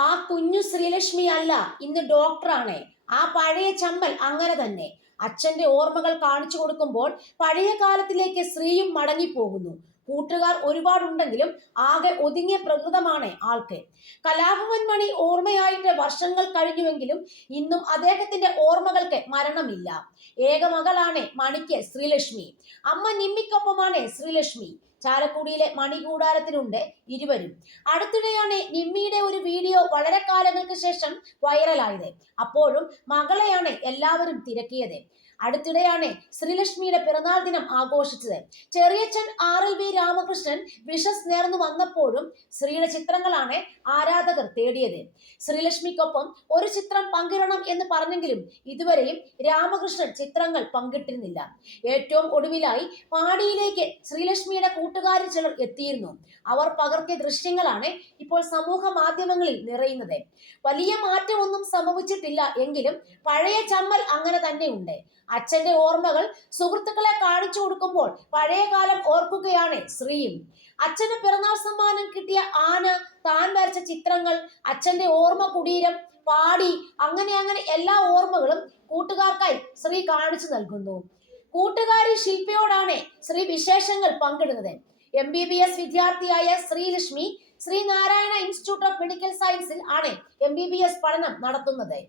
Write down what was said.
ആ കുഞ്ഞു ശ്രീലക്ഷ്മി അല്ല, ഇന്ന് ഡോക്ടറാണ്. ആ പഴയ ചമ്മൽ അങ്ങനെ തന്നെ. അച്ഛന്റെ ഓർമ്മകൾ കാണിച്ചു കൊടുക്കുമ്പോൾ പഴയ കാലത്തിലേക്ക് ശ്രീയും മടങ്ങിപ്പോകുന്നു. കൂട്ടുകാർ ഒരുപാടുണ്ടെങ്കിലും ആകെ ഒതുങ്ങിയ പ്രകൃതമാണ് ആൾക്ക്. കലാഭവൻ മണി ഓർമ്മയായിട്ട് വർഷങ്ങൾ കഴിഞ്ഞുവെങ്കിലും ഇന്നും അദ്ദേഹത്തിന്റെ ഓർമ്മകൾക്ക് മരണമില്ല. ഏക മകളാണ് മണിക്ക് ശ്രീലക്ഷ്മി. അമ്മ നിമ്മിക്കൊപ്പമാണ് ശ്രീലക്ഷ്മി. ചാലക്കുടിയിലെ മണികൂടാരത്തിലുണ്ട് ഇരുവരും. അടുത്തിടെയാണ് നിമ്മിയുടെ ഒരു വീഡിയോ വളരെ കാലങ്ങൾക്ക് ശേഷം വൈറലായത്. അപ്പോഴും മകളെയാണ് എല്ലാവരും തിരക്കിയത്. അടുത്തിടെയാണ് ശ്രീലക്ഷ്മിയുടെ പിറന്നാൾ ദിനം ആഘോഷിച്ചത്. ചെറിയച്ഛൻ RLV രാമകൃഷ്ണൻ വിഷസ് നേർന്നു വന്നപ്പോഴും ശ്രീയുടെ ചിത്രങ്ങളാണ് ആരാധകർ തേടിയത്. ശ്രീലക്ഷ്മിക്കൊപ്പം ഒരു ചിത്രം പങ്കിടണം എന്ന് പറഞ്ഞെങ്കിലും ഇതുവരെയും രാമകൃഷ്ണൻ ചിത്രങ്ങൾ പങ്കിട്ടിരുന്നില്ല. ഏറ്റവും ഒടുവിലായി പാടിയിലേക്ക് ശ്രീലക്ഷ്മിയുടെ കൂട്ടുകാരിൽ ചിലർ എത്തിയിരുന്നു. അവർ പകർത്തിയ ദൃശ്യങ്ങളാണ് ഇപ്പോൾ സമൂഹ മാധ്യമങ്ങളിൽ നിറയുന്നത്. വലിയ മാറ്റമൊന്നും സംഭവിച്ചിട്ടില്ല എങ്കിലും പഴയ ചമ്മൽ അങ്ങനെ തന്നെ ഉണ്ട്. അച്ഛന്റെ ഓർമ്മകൾ സുഹൃത്തുക്കളെ കാണിച്ചു കൊടുക്കുമ്പോൾ പഴയ കാലം ഓർക്കുകയാണ് ശ്രീയും. അച്ഛന് പിറന്നാൾ സമ്മാനം കിട്ടിയ ആന, താൻ വരച്ച ചിത്രങ്ങൾ, അച്ഛന്റെ ഓർമ്മ കുടീരം, പാടി, അങ്ങനെ എല്ലാ ഓർമ്മകളും കൂട്ടുകാർക്കായി ശ്രീ കാണിച്ചു നൽകുന്നു. കൂട്ടുകാരി ശില്പയോടാണ് ശ്രീ വിശേഷങ്ങൾ പങ്കിടുന്നത്. MBBS വിദ്യാർത്ഥിയായ Sreelakshmi Sreenarayana institute of medical സയൻസിൽ ആണ് MBBS പഠനം നടത്തുന്നത്.